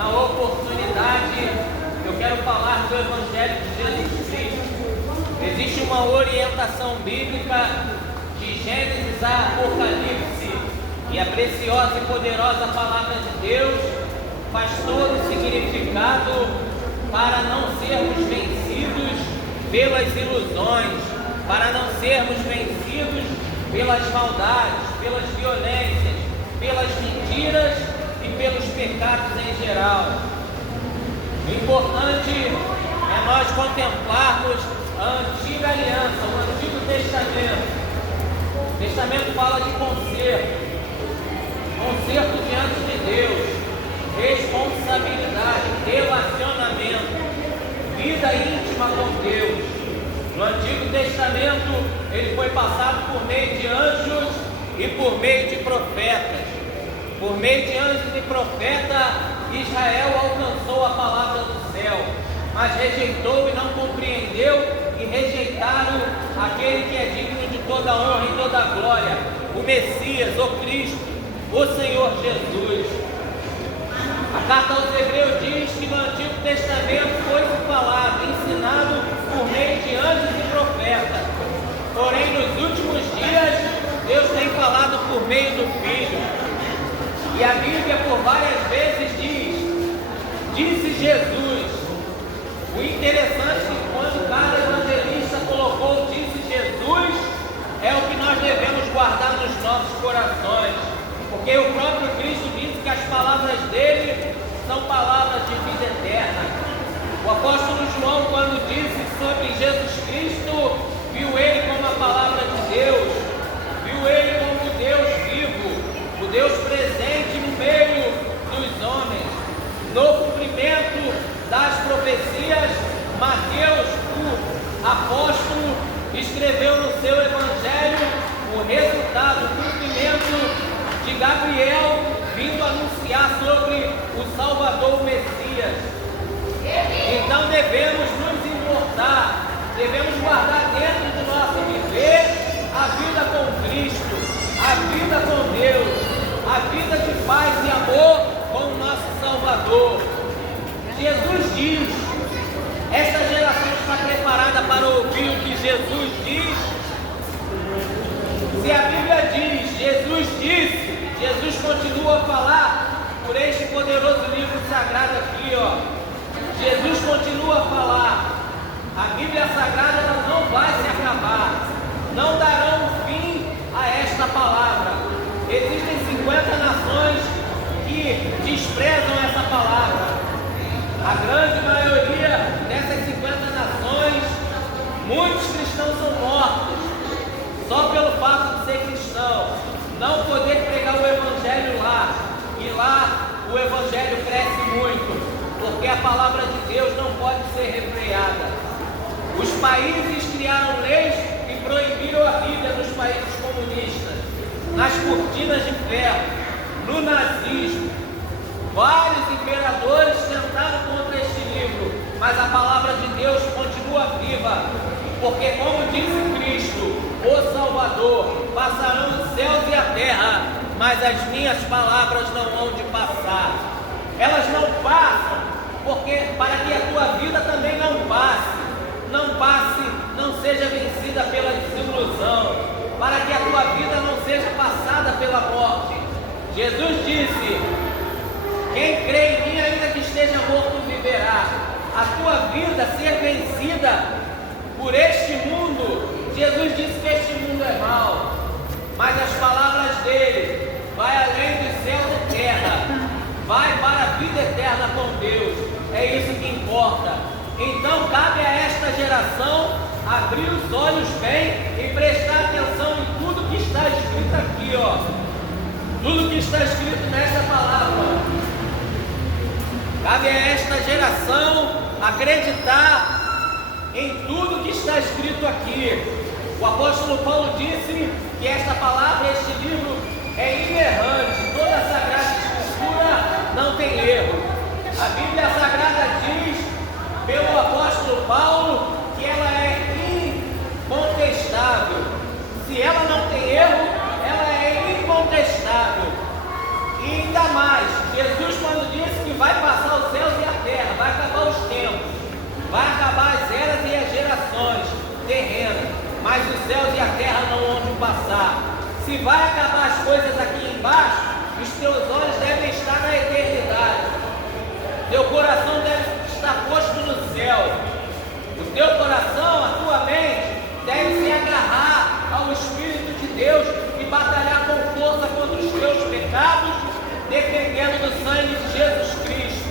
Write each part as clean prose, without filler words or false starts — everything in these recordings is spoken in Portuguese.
na oportunidade, eu quero falar do Evangelho de Jesus Cristo. Existe uma orientação bíblica de Gênesis a Apocalipse, e a preciosa e poderosa palavra de Deus faz todo o significado para não sermos vencidos pelas ilusões, para não sermos vencidos pelas maldades, pelas violências, pelas mentiras e pelos pecados em geral. O importante é nós contemplarmos a antiga aliança, o Antigo Testamento. O Testamento fala de conserto diante de Deus, responsabilidade, relacionamento, vida íntima com Deus. No Antigo Testamento, ele foi passado por meio de anjos e por meio de profetas. Por meio de anjos e profeta, Israel alcançou a palavra do céu, mas rejeitou e não compreendeu, e rejeitaram aquele que é digno de toda honra e toda glória, o Messias, o Cristo, o Senhor Jesus. A carta aos Hebreus diz que no Antigo Testamento foi falado, ensinado por meio de anjos e profetas. Porém, nos últimos dias, Deus tem falado por meio do Filho. E a Bíblia por várias vezes disse Jesus. O interessante é que quando cada evangelista colocou disse Jesus, é o que nós devemos guardar nos nossos corações. Porque o próprio Cristo disse que as palavras dele são palavras de vida eterna. O apóstolo João, quando disse sobre Jesus Cristo, viu ele como a palavra de Deus, viu ele como o Deus vivo, o Deus presente no meio dos homens. No cumprimento das profecias, Mateus, o apóstolo, escreveu no seu evangelho o resultado, o cumprimento de Gabriel vindo anunciar sobre o Salvador, o Messias. Então devemos nos importar, devemos guardar dentro do nosso viver a vida com Cristo, a vida com Deus, a vida de paz e amor com o nosso Salvador. Jesus diz, esta geração está preparada para ouvir o que Jesus diz. Se a Bíblia diz, Jesus disse, Jesus continua a falar por este poderoso livro sagrado aqui, ó. Jesus continua a falar. A Bíblia Sagrada ela não vai se acabar. Não darão fim a esta palavra. Existem 50 nações que desprezam essa palavra. A grande maioria dessas 50 nações, muitos cristãos são mortos só pelo fato de ser cristão, não poder pregar o Evangelho lá, e lá o Evangelho cresce muito, porque a palavra de Deus não pode ser refreada. Os países criaram leis e proibiram a Bíblia nos países comunistas, nas cortinas de ferro, no nazismo. Vários imperadores tentaram contra este livro, mas a palavra de Deus continua viva, porque como disse Cristo, o Salvador, passarão os céus e a terra, mas as minhas palavras não hão de passar. Elas não passam, porque para que a tua vida também não passe, não seja vencida pela desilusão, para que a tua vida não seja passada pela morte. Jesus disse, quem crê em mim, ainda que esteja morto, viverá. A tua vida ser vencida por este mundo, Jesus disse que este mundo é mau, mas as palavras dele vai além dos céus e terra, vai para a vida eterna com Deus. É isso que importa. Então cabe a esta geração abrir os olhos bem e prestar atenção em tudo que está escrito aqui, ó. Tudo que está escrito nesta palavra. Cabe a esta geração acreditar em tudo que está escrito aqui. O apóstolo Paulo disse que esta palavra, este livro é inerrante, toda a Sagrada Escritura não tem erro. A Bíblia Sagrada diz, pelo apóstolo Paulo, que ela é incontestável. Se ela não tem erro, ela é incontestável. E ainda mais, Jesus quando disse que vai passar passar. Se vai acabar as coisas aqui embaixo, os teus olhos devem estar na eternidade. Teu coração deve estar posto no céu. O teu coração, a tua mente, deve se agarrar ao Espírito de Deus e batalhar com força contra os teus pecados, dependendo do sangue de Jesus Cristo.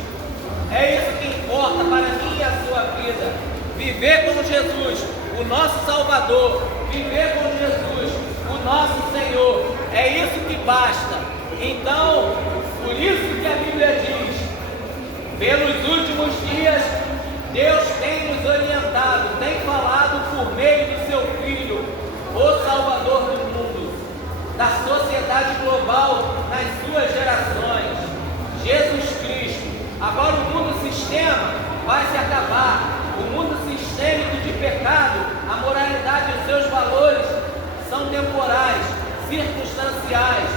É isso que importa para mim e a sua vida. Viver com Jesus, o nosso Salvador. Viver com Jesus, o nosso Senhor. É isso que basta. Então, por isso que a Bíblia diz: pelos últimos dias, Deus tem nos orientado, tem falado por meio do seu Filho, o Salvador do mundo, da sociedade global, nas suas gerações, Jesus Cristo. Agora o mundo sistema vai se acabar. O mundo sistêmico de pecado, a moralidade e os seus valores são temporais, circunstanciais,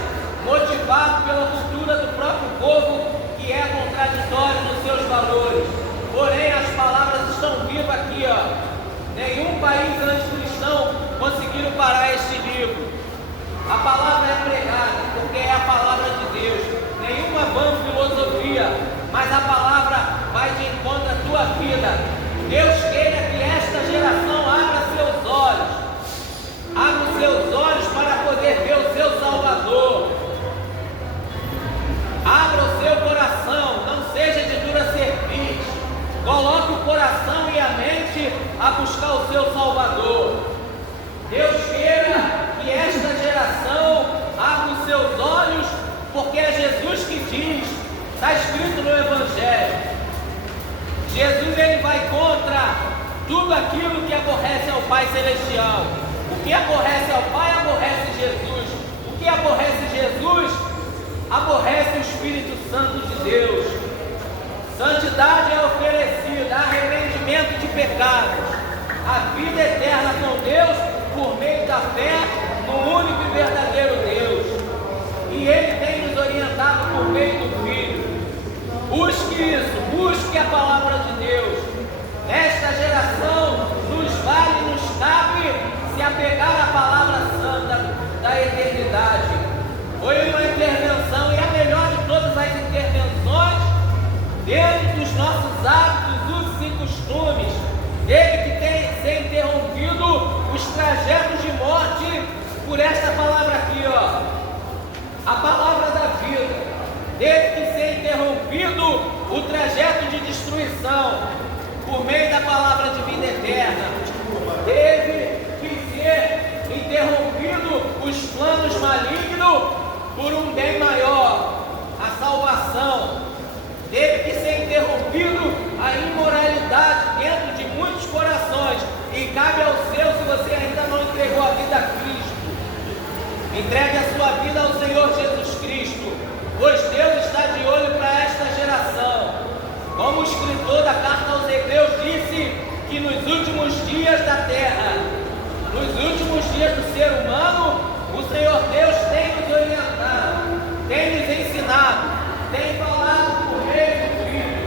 motivados pela cultura do próprio povo, que é contraditório nos seus valores. Porém, as palavras estão vivas aqui, ó. Nenhum país anticristão conseguiram parar este livro. A palavra é pregada, porque é a palavra de Deus. Nenhuma vã filosofia, mas a palavra vai de encontro à tua vida. Deus queira que esta geração abra seus olhos. Abra os seus olhos para poder ver o seu Salvador. Abra o seu coração, não seja de dura cerviz. Coloque o coração e a mente a buscar o seu Salvador. Deus queira que esta geração abra os seus olhos, porque é Jesus que diz, está escrito no Evangelho. Jesus, ele vai contra tudo aquilo que aborrece ao Pai Celestial. O que aborrece ao Pai, aborrece Jesus. O que aborrece Jesus, aborrece o Espírito Santo de Deus. Santidade é oferecida, arrependimento de pecados, a vida eterna com Deus por meio da fé no único e verdadeiro Deus. E Ele tem nos orientado por meio do Filho. Busque isso, busque a palavra de Deus. Nesta geração, nos vale e nos cabe se apegar à palavra santa da eternidade. Foi uma intervenção, e a melhor de todas as intervenções, dentro dos nossos hábitos, usos e costumes, teve que ser interrompido os trajetos de morte por esta palavra aqui, ó, a palavra da vida. Teve que ser interrompido o trajeto de destruição por meio da palavra de vida eterna. Teve que ser interrompido os planos malignos por um bem maior, a salvação. Teve que ser interrompido a imoralidade dentro de muitos corações. E cabe ao seu, se você ainda não entregou a vida a Cristo. Entregue a sua vida ao Senhor Jesus Cristo, pois Deus está de olho para esta geração. Como o escritor da carta aos Hebreus disse, que nos últimos dias da terra, nos últimos dias do ser humano, o Senhor Deus tem nos orientado, tem nos ensinado, tem falado por meio do Filho.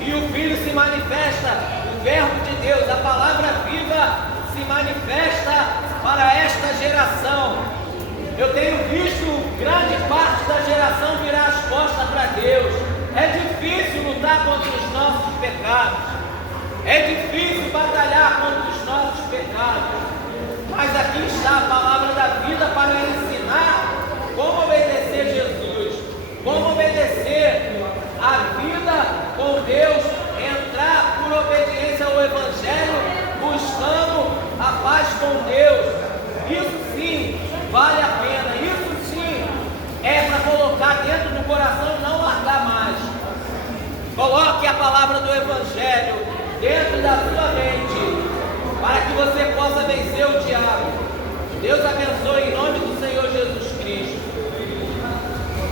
E o Filho se manifesta, o Verbo de Deus, a palavra viva se manifesta para esta geração. Eu tenho visto grande parte da geração virar as costas para Deus. É difícil lutar contra os nossos pecados. É difícil batalhar contra os nossos pecados. Mas aqui está a palavra da vida para ensinar como obedecer Jesus, como obedecer a vida com Deus, entrar por obediência ao Evangelho, buscando a paz com Deus. Isso sim vale a pena, isso sim é para colocar dentro do coração e não largar mais. Coloque a palavra do Evangelho dentro da sua mente, para que você possa vencer o diabo. Deus abençoe em nome do Senhor Jesus Cristo.